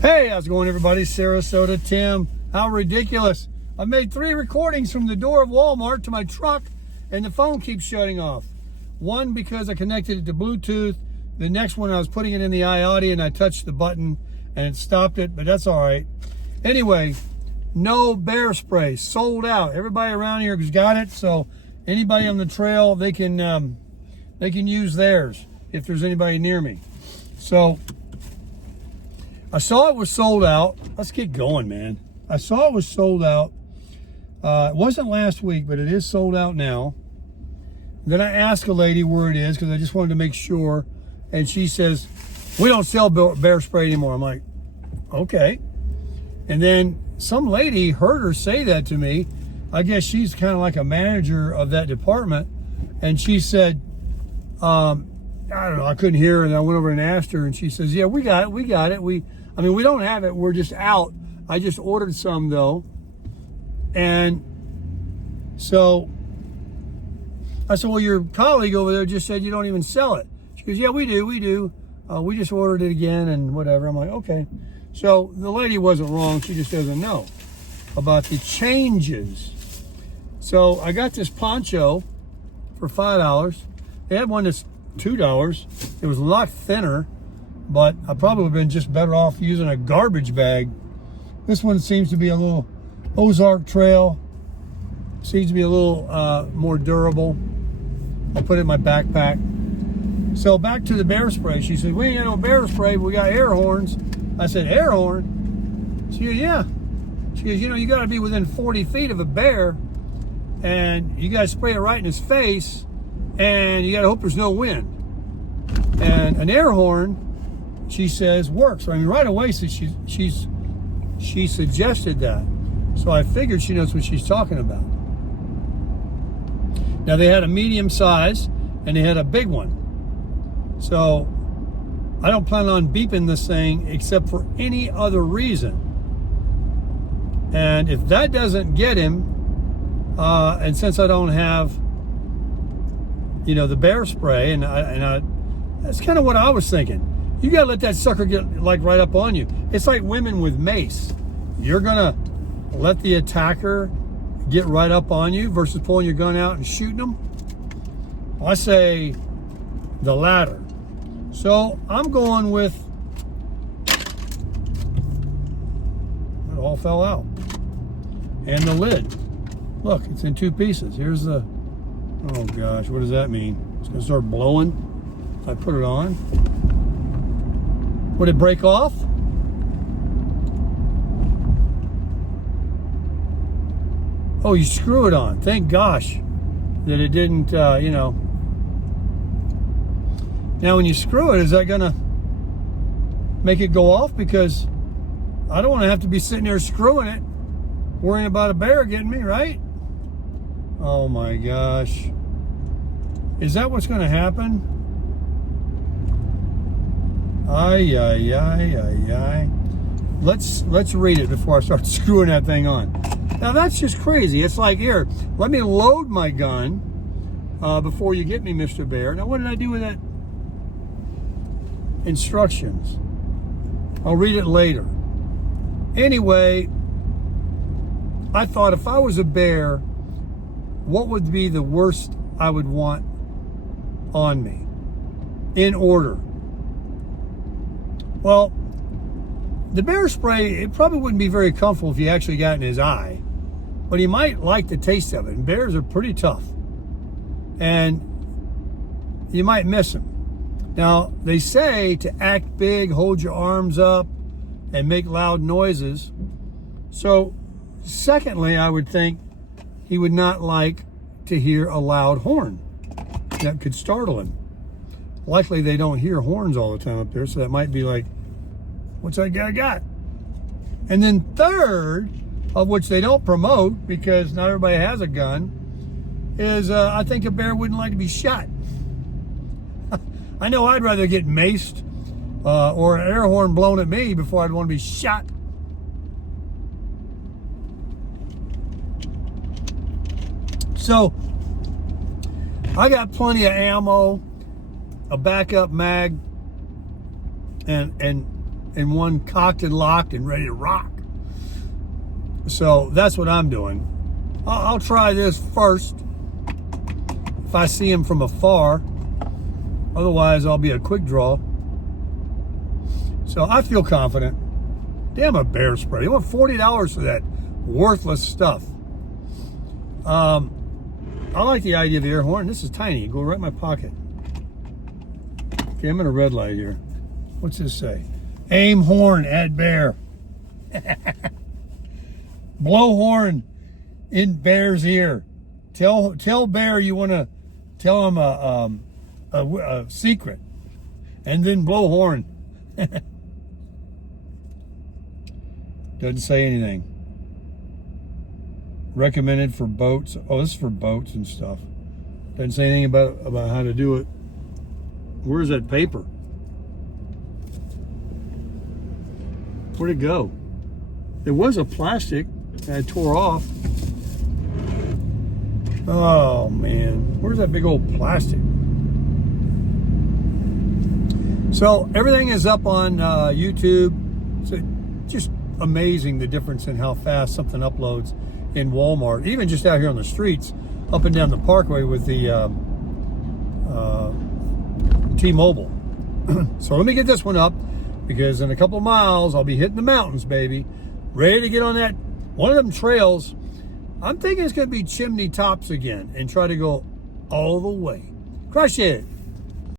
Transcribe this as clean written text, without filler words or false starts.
Hey, how's it going, everybody? Sarasota, Tim. How ridiculous. I've made 3 recordings from the door of Walmart to my truck, and the phone keeps shutting off. One because I connected it to Bluetooth. The next one, I was putting it in the iAudio, and I touched the button, and it stopped it, but that's all right. Anyway, no bear spray. Sold out. Everybody around here has got it, so anybody on the trail, they can use theirs if there's anybody near me. So I saw it was sold out. Let's get going, man. I saw it was sold out. It wasn't last week, but it is sold out now. Then I asked a lady where it is because I just wanted to make sure. And she says, we don't sell bear spray anymore. I'm like, okay. And then some lady heard her say that to me. I guess she's kind of like a manager of that department. And she said, I don't know, I couldn't hear her, and I went over and asked her, and she says, yeah, we got it. We don't have it. We're just out. I just ordered some, though. And so I said, well, your colleague over there just said you don't even sell it. She goes, yeah, we do. We just ordered it again and whatever. I'm like, okay. So the lady wasn't wrong. She just doesn't know about the changes. So I got this poncho for $5. They had one that's $2. It was a lot thinner, but I probably would have been just better off using a garbage bag. This one seems to be a little Ozark Trail. Seems to be a little more durable. I'll put it in my backpack. So back to the bear spray. She said, we ain't got no bear spray, but we got air horns. I said, air horn? She goes, yeah. She goes, you got to be within 40 feet of a bear, and you got to spray it right in his face, and you got to hope there's no wind. And an air horn, she says, works. So, right away, so she suggested that. So I figured she knows what she's talking about. Now, they had a medium size, and they had a big one. So I don't plan on beeping this thing except for any other reason. And if that doesn't get him, and since I don't have the bear spray, and I that's kind of what I was thinking. You got to let that sucker get like right up on you. It's like women with mace. You're going to let the attacker get right up on you versus pulling your gun out and shooting them? Well, I say the latter. So I'm going with, it all fell out. And the lid. Look, it's in 2 pieces. Here's the, oh gosh, what does that mean? It's going to start blowing if I put it on. Would it break off? Oh, you screw it on. Thank gosh that it didn't, Now, when you screw it, is that going to make it go off? Because I don't want to have to be sitting there screwing it, worrying about a bear getting me, right? Oh my gosh. Is that what's going to happen? Ay, ay, ay, ay, ay. Let's read it before I start screwing that thing on. Now that's just crazy. It's like, here, let me load my gun before you get me, Mr. Bear. Now what did I do with that? Instructions. I'll read it later. Anyway, I thought if I was a bear, what would be the worst I would want on me? In order. Well, the bear spray, it probably wouldn't be very comfortable if you actually got in his eye, but he might like the taste of it. And bears are pretty tough, and you might miss him. Now, they say to act big, hold your arms up, and make loud noises. So, secondly, I would think he would not like to hear a loud horn. That could startle him. Likely they don't hear horns all the time up there, so that might be like, what's that guy got? And then third, of which they don't promote because not everybody has a gun, is I think a bear wouldn't like to be shot. I know I'd rather get maced or an air horn blown at me before I'd want to be shot. So I got plenty of ammo, a backup mag, and and one cocked and locked and ready to rock. So that's what I'm doing. I'll try this first if I see him from afar. Otherwise, I'll be a quick draw. So I feel confident. Damn, a bear spray. You want $40 for that worthless stuff. I like the idea of the air horn. This is tiny. Go right in my pocket. Okay, I'm in a red light here. What's this say? Aim horn, add bear. Blow horn in bear's ear. Tell bear you want to tell him a secret, and then blow horn. Doesn't say anything. Recommended for boats. Oh, this is for boats and stuff. Doesn't say anything about how to do it. Where's that paper? Where'd it go? It was a plastic that I tore off. Oh man, where's that big old plastic? So everything is up on YouTube. So just amazing the difference in how fast something uploads in Walmart, even just out here on the streets, up and down the parkway with the T-Mobile. So let me get this one up, because in a couple of miles I'll be hitting the mountains, baby, ready to get on that one of them trails. I'm thinking it's going to be chimney tops again and try to go all the way. Crush it.